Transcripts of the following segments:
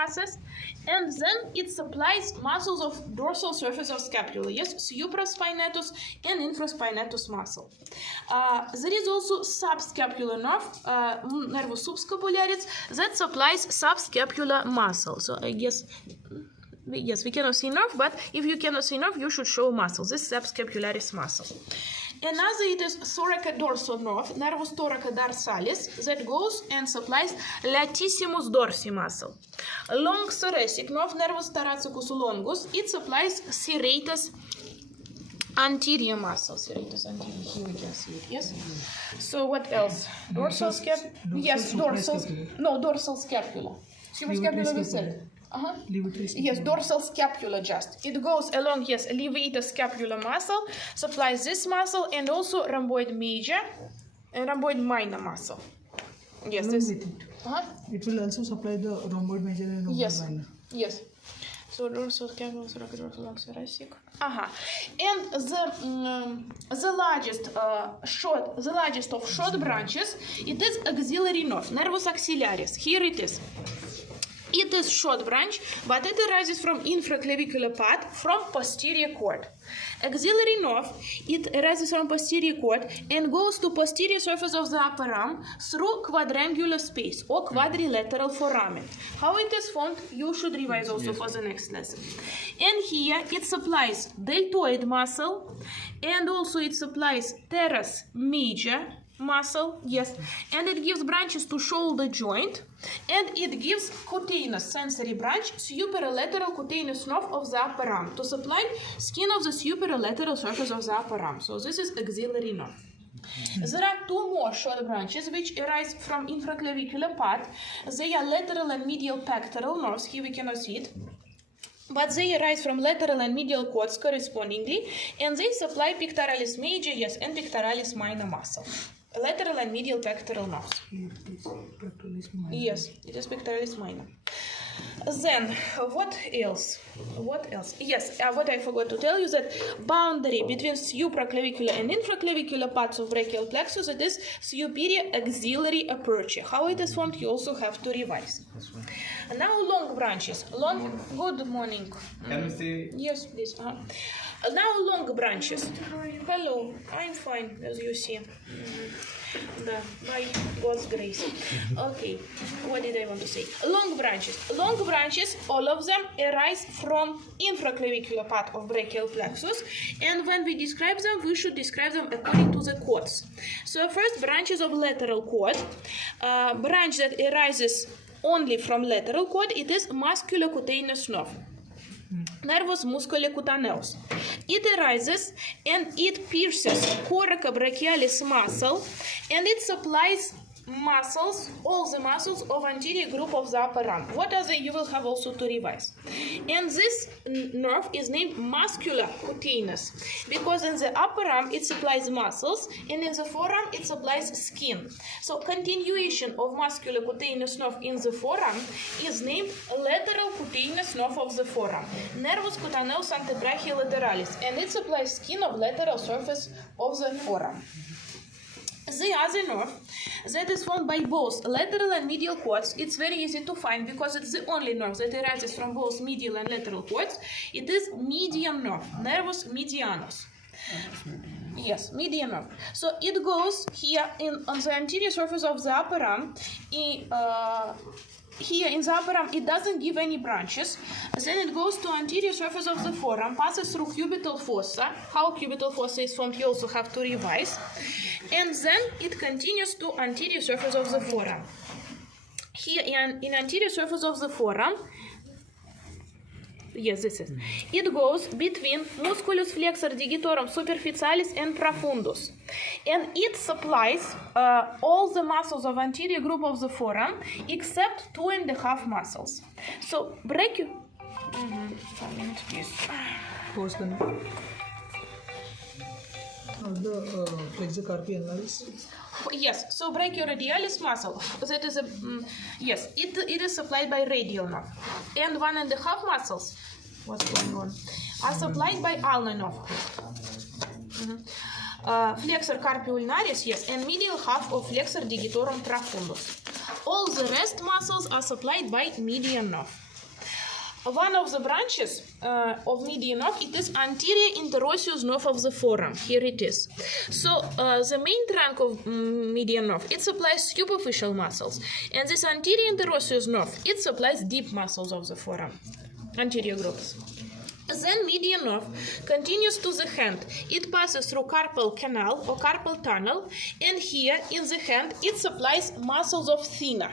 passes, and then it supplies muscles of dorsal surface of scapula, yes, supraspinatus and infraspinatus muscle. There is also subscapular nerve, nervus subscapularis, that supplies subscapular muscle. So I guess, yes, we cannot see nerve, but if you cannot see nerve, you should show muscle. This is subscapularis muscle. Another it is thoracodorsal nerve, nervus thoracoldorsalis, that goes and supplies latissimus dorsi muscle. Long thoracic nerve, nervus thoracicus longus, it supplies serratus anterior muscle. Serratus anterior, here we can see it, yes? So what else? Dorsal scapula, yes, dorsal scapula. Scapula we said. Yes, dorsal scapula just. It goes along, yes, levator scapular muscle, supplies this muscle, and also rhomboid major and rhomboid minor muscle. Yes, this. It will also supply the rhomboid major and rhomboid minor. Yes. So dorsal scapula, dorsal long thoracic. And the largest of short branches, it is axillary nerve, nervus axillaris. Here it is. It is short branch, but it arises from infraclavicular part from posterior cord. Axillary nerve, it arises from posterior cord and goes to posterior surface of the upper arm through quadrangular space or quadrilateral foramen. How it is formed, you should revise also for the next lesson. And here it supplies deltoid muscle, and also it supplies teres major muscle, yes, and it gives branches to shoulder joint, and it gives cutaneous sensory branch, superolateral cutaneous nerve of the upper arm to supply skin of the superolateral surface of the upper arm. So this is axillary nerve. There are two more short branches which arise from infraclavicular part. They are lateral and medial pectoral nerves. Here we cannot see it, but they arise from lateral and medial cords correspondingly, and they supply pectoralis major, yes, and pectoralis minor muscle. Lateral and medial pectoral nerves. Yes, it is pectoralis minor. Then, what else? Yes, what I forgot to tell you, that boundary between supraclavicular and infraclavicular parts of brachial plexus, it is superior axillary aperture. How it is formed, you also have to revise. Now long branches. Good morning. Can we see? Yes, please. Now long branches. Hello, I'm fine, as you see. By God's grace. Okay, what did I want to say? Long branches. Long branches, all of them arise from infraclavicular part of brachial plexus, and when we describe them, we should describe them according to the cords. So first, branches of lateral cord. Branch that arises only from lateral cord, it is musculocutaneous nerve. Nervus musculocuttaneus. It arises and it pierces coracobrachialis muscle, and it supplies muscles, all the muscles of anterior group of the upper arm. What are they? You will have also to revise. And this nerve is named musculocutaneous because in the upper arm it supplies muscles, and in the forearm it supplies skin. So continuation of musculocutaneous nerve in the forearm is named lateral cutaneous nerve of the forearm, nervus cutaneus antebrachiolaterales, and it supplies skin of lateral surface of the forearm. The other nerve that is formed by both lateral and medial cords, it's very easy to find because it's the only nerve that arises from both medial and lateral cords. It is median nerve, nervus medianus. Yes, median nerve. So it goes here on the anterior surface of the upper arm. Here in the upper arm, it doesn't give any branches. Then it goes to anterior surface of the forearm, passes through cubital fossa. How cubital fossa is formed, you also have to revise. And then it continues to anterior surface of the forearm. Here in anterior surface of the forearm, yes, this is. It goes between musculus flexor digitorum superficialis and profundus. And it supplies all the muscles of anterior group of the forearm except 2.5 muscles. So, brachial... 5 minutes, please. Pause the flexor carpi annualis. Yes, so brachioradialis muscle, that is a, yes, it is supplied by radial nerve. And 1.5 muscles, what's going on, are supplied by ulnar nerve. Flexor carpi ulnaris, yes, and medial half of flexor digitorum profundus. All the rest muscles are supplied by median nerve. one of the branches of median nerve, it is anterior interosseous nerve of the forearm. Here it is. So the main trunk of median nerve, it supplies superficial muscles, and this anterior interosseous nerve, it supplies deep muscles of the forearm, anterior groups. Then median nerve continues to the hand. It passes through carpal canal or carpal tunnel, and here in the hand it supplies muscles of thinner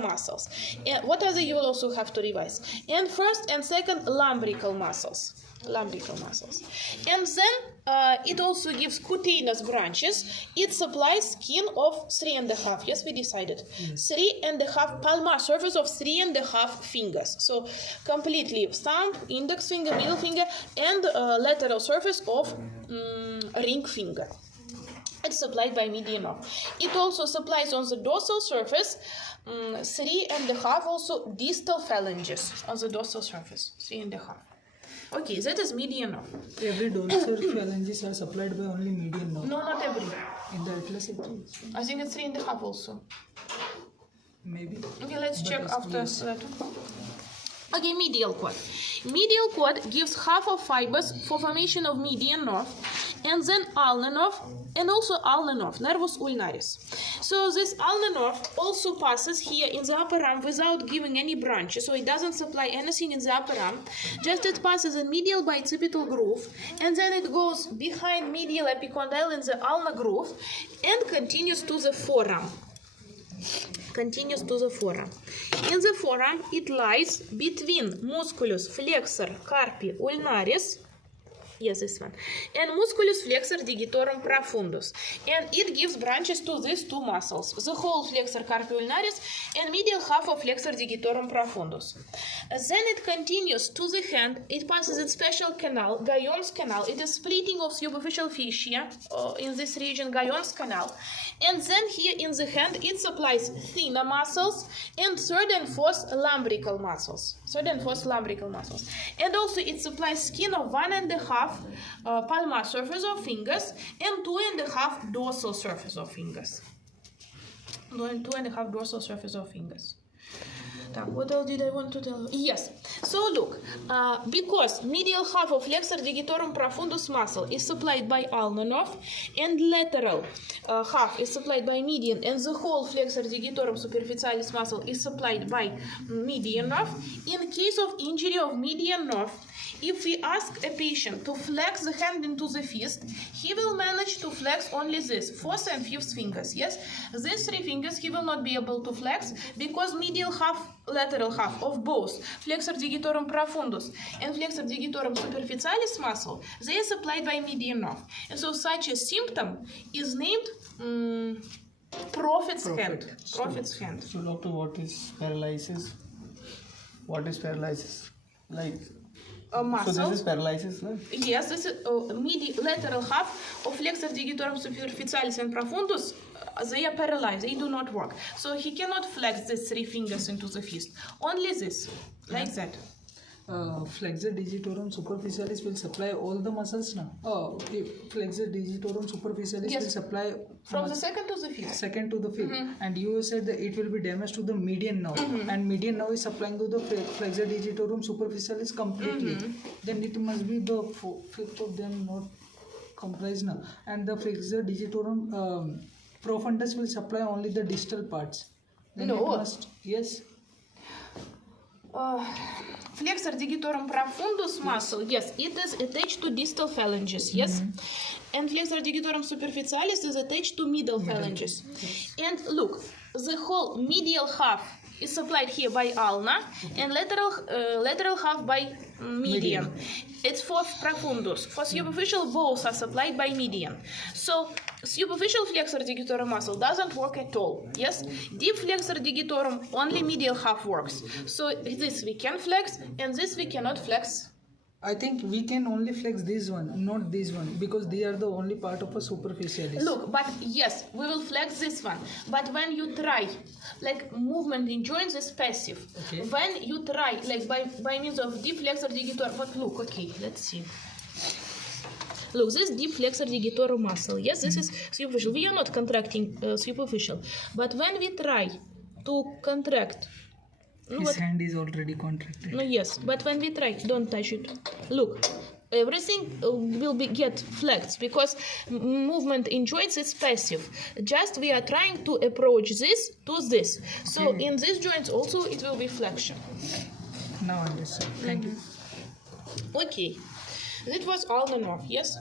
muscles. And what are they? You will also have to revise. And first and second lumbrical muscles. And then it also gives cutaneous branches. It supplies skin of 3.5. Yes, we decided. 3.5 palmar surface of 3.5 fingers. So completely thumb, index finger, middle finger, and lateral surface of ring finger. It's supplied by median nerve. It also supplies on the dorsal surface 3.5 also distal phalanges on the dorsal surface. 3.5. Okay, that is median nerve. Every dorsal phalanges are supplied by only median nerve. No, not every. In the atlas it is. I think it's 3.5 also. Maybe. Okay, let's check after that. Okay, medial cord. Medial cord gives half of fibers for formation of median nerve, and then ulnar nerve, and also ulnar nerve, nervus ulnaris. So this ulnar nerve also passes here in the upper arm without giving any branches, so it doesn't supply anything in the upper arm, just it passes in medial bicipital groove, and then it goes behind medial epicondyle in the ulnar groove, and continues to the forearm. In the forearm, it lies between musculus flexor carpi ulnaris, yes, this one, and musculus flexor digitorum profundus, and it gives branches to these two muscles, the whole flexor carpi ulnaris and medial half of flexor digitorum profundus. Then it continues to the hand. It passes its special canal, Guyon's canal. It is splitting of superficial fascia in this region, Guyon's canal. And then here in the hand, it supplies thinner muscles and third and fourth lumbrical muscles. And also it supplies skin of 1.5 palmar surface of fingers and 2.5 dorsal surface of fingers. What else did I want to tell you? Yes. So look, because medial half of flexor digitorum profundus muscle is supplied by ulnar nerve, and lateral half is supplied by median, and the whole flexor digitorum superficialis muscle is supplied by median nerve. In case of injury of median nerve, if we ask a patient to flex the hand into the fist, he will manage to flex only this, 4th and 5th fingers. Yes, these 3 fingers he will not be able to flex because medial half, lateral half of both flexor digitorum profundus and flexor digitorum superficialis muscle, they are supplied by median nerve. And so such a symptom is named prophet's hand. Prophet's hand. So doctor, what is paralysis? Like muscle. So this is paralysis, no? Yes, this is lateral half of flexor digitorum superficialis and profundus. They are paralyzed. They do not work. So he cannot flex these 3 fingers into the fist. Only this, like that. Flexor digitorum superficialis will supply all the muscles now. Okay. Flexor digitorum superficialis will supply from the second to the fifth. Second to the fifth. And you said that it will be damaged to the median nerve, and median nerve is supplying to the flexor digitorum superficialis completely. Then it must be the fifth of them not comprised now, and the flexor digitorum profundus will supply only the distal parts. Then no. It must, yes. Flexor digitorum profundus muscle, yes, it is attached to distal phalanges, yes, and flexor digitorum superficialis is attached to middle phalanges. And look, the whole medial half is supplied here by ulna, and lateral half by median. It's fourth profundus. For superficial, both are supplied by median. So superficial flexor digitorum muscle doesn't work at all. Yes, deep flexor digitorum only medial half works. So this we can flex, and this we cannot flex. I think we can only flex this one, not this one, because they are the only part of a superficialis. Look, but yes, we will flex this one. But when you try, like movement in joints is passive. Okay. When you try, like by means of deep flexor digitorum, but look, okay, let's see. Look, this deep flexor digitorum muscle, yes, this is superficial. We are not contracting superficial. But when we try to contract No, His but, hand is already contracted. no, yes, but when we try, don't touch it. Look, everything will get flexed because movement in joints is passive. Just we are trying to approach this to this. So Okay. in these joints also it will be flexion. Now I understand. Thank you. Okay, that was all the nerve, yes?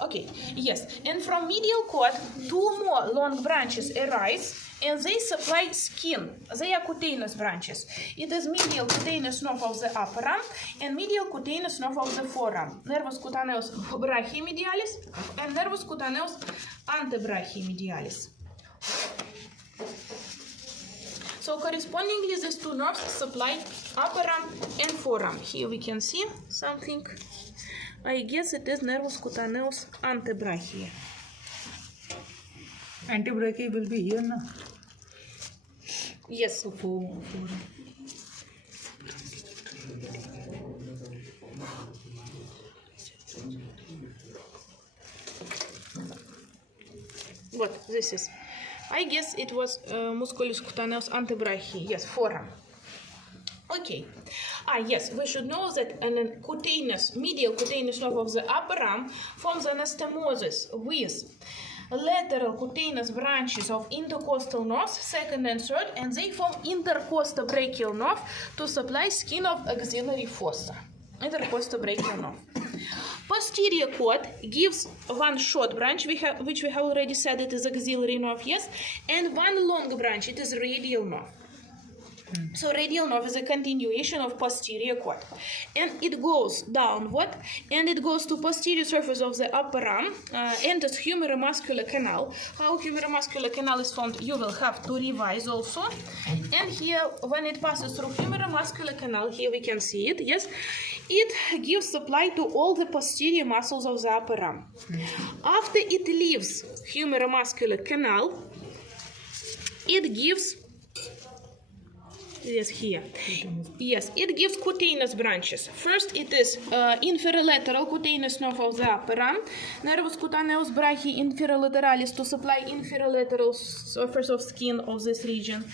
Okay, yes, and from medial cord, two more long branches arise and they supply skin. They are cutaneous branches. It is medial cutaneous nerve of the upper arm and medial cutaneous nerve of the forearm. Nervus cutaneus brachiomedialis and nervus cutaneus antebrachiomedialis. So correspondingly, these two nerves supply upper arm and forearm. Here we can see something. I guess it is nervus cutaneus antebrachii. Antebrachial will be here now. Yes. So four. What this is? I guess it was musculus cutaneus antebrachii. Yes, forearm. Okay. Yes, we should know that an medial cutaneous nerve of the upper arm forms anastomosis with lateral cutaneous branches of intercostal nerves, second and third, and they form intercostal brachial nerve to supply skin of axillary fossa. Intercostal brachial nerve. Posterior cord gives one short branch, which we have already said it is axillary nerve, yes, and one long branch, it is radial nerve. So radial nerve is a continuation of posterior cord, and it goes downward, and it goes to posterior surface of the upper arm, enters humeromuscular canal. How humeromuscular canal is formed, you will have to revise also. And here, when it passes through humeromuscular canal, here we can see it, yes, it gives supply to all the posterior muscles of the upper arm. After it leaves humeromuscular canal, it gives yes, here. Yes, it gives cutaneous branches. First, it is inferolateral cutaneous nerve of the upper arm, nervus cutaneus brachii inferolateralis to supply inferolateral surface of skin of this region.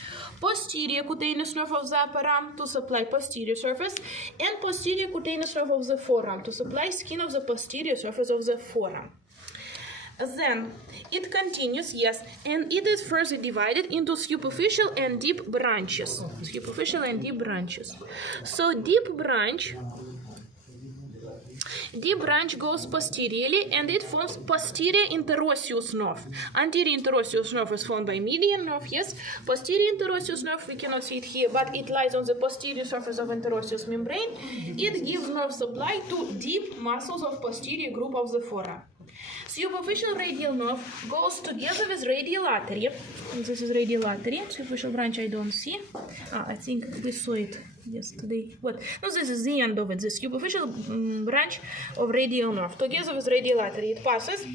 Posterior cutaneous nerve of the upper arm to supply posterior surface, and posterior cutaneous nerve of the forearm to supply skin of the posterior surface of the forearm. Then it continues, yes, and it is further divided into superficial and deep branches. Superficial and deep branches. So deep branch goes posteriorly and it forms posterior interosseous nerve. Anterior interosseous nerve is formed by median nerve, yes. Posterior interosseous nerve, we cannot see it here, but it lies on the posterior surface of interosseous membrane. It gives nerve supply to deep muscles of posterior group of the forearm. Superficial radial nerve goes together with radial artery. This is radial artery. Superficial branch I don't see. I think we saw it yesterday. What? No, this is the end of it. This superficial branch of radial nerve. Together with radial artery, it passes.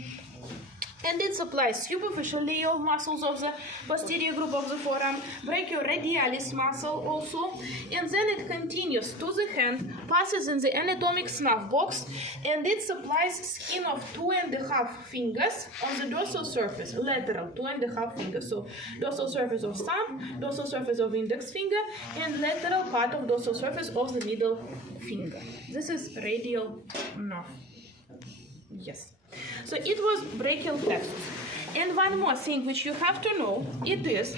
And it supplies superficial layer of muscles of the posterior group of the forearm, brachioradialis muscle also, and then it continues to the hand, passes in the anatomic snuff box, and it supplies skin of 2.5 fingers on the dorsal surface, lateral 2.5 fingers. So dorsal surface of thumb, dorsal surface of index finger, and lateral part of dorsal surface of the middle finger. This is radial nerve. Yes. So it was brachial plexus. And one more thing which you have to know, it is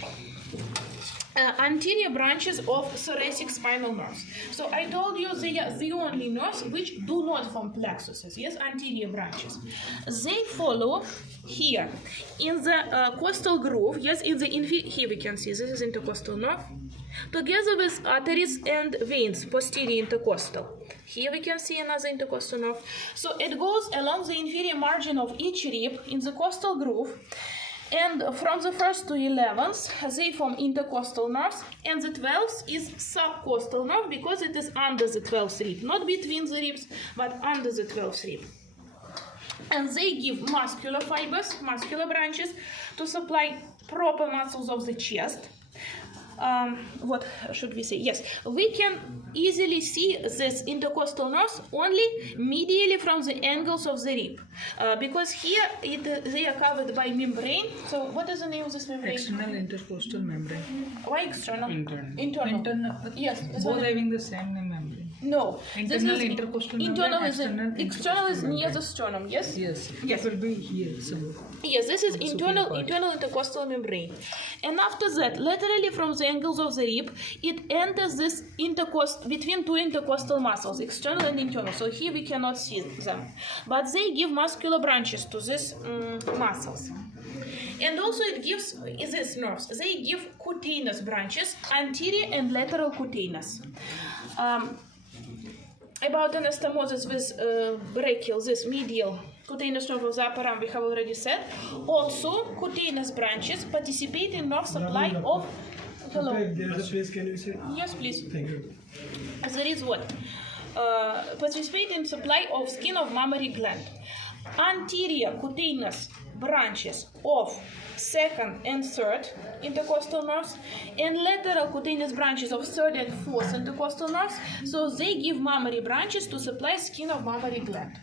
anterior branches of thoracic spinal nerves. So I told you they are the only nerves which do not form plexuses, yes, anterior branches. They follow here in the costal groove, yes, in the here we can see this is intercostal nerve, together with arteries and veins, posterior intercostal. Here we can see another intercostal nerve. So it goes along the inferior margin of each rib in the costal groove, and from the 1st to 11th they form intercostal nerves, and the 12th is subcostal nerve because it is under the 12th rib, not between the ribs, but under the 12th rib. And they give muscular fibers, muscular branches to supply proper muscles of the chest. what should we say? Yes, we can easily see this intercostal nerves only medially from the angles of the rib, because here they are covered by membrane. So what is the name of this membrane? External intercostal membrane. Why external? Internal. Internal. Yes. Both having the same name membrane. No. Internal intercostal internal membrane. external is near the sternum. Yes. Yes. Yes. It will be here somewhere. Yes, this is internal part. internal intercostal membrane, and after that, laterally from the angles of the rib, it enters this between two intercostal muscles, external and internal. So here we cannot see them, but they give muscular branches to these muscles. And also it gives these nerves. They give cutaneous branches, anterior and lateral cutaneous. About anastomosis with brachial, this medial cutaneous nerve of the upper arm, we have already said. Also, cutaneous branches participate in nerve supply of... Hello. There is a place, can you say? Yes, please. Thank you. There is what? Participate in supply of skin of mammary gland. Anterior cutaneous branches of second and third intercostal nerves, and lateral cutaneous branches of third and fourth intercostal nerves. So they give mammary branches to supply skin of mammary gland.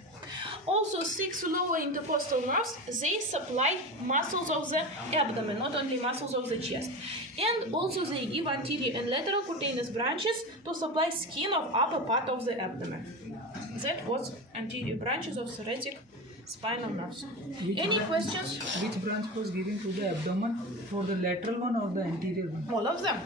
Also, 6 lower intercostal nerves, they supply muscles of the abdomen, not only muscles of the chest. And also they give anterior and lateral cutaneous branches to supply skin of upper part of the abdomen. That was anterior branches of thoracic spinal nerves. Any questions? Which branch was given to the abdomen, for the lateral one or the anterior one? All of them.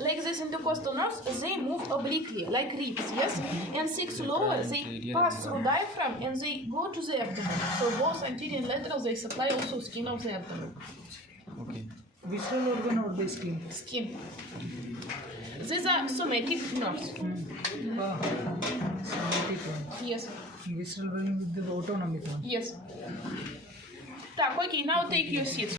Like this intercostal nerves, they move obliquely, like ribs, yes? And 6 lower, they pass through diaphragm and they go to the abdomen. So both anterior and lateral, they supply also skin of the abdomen. Okay. Visceral organ or the skin? Skin. These are somatic nerves. Somatic one. Yes. Visceral one with the autonomic one. Yes. Так, okay, now take your seats.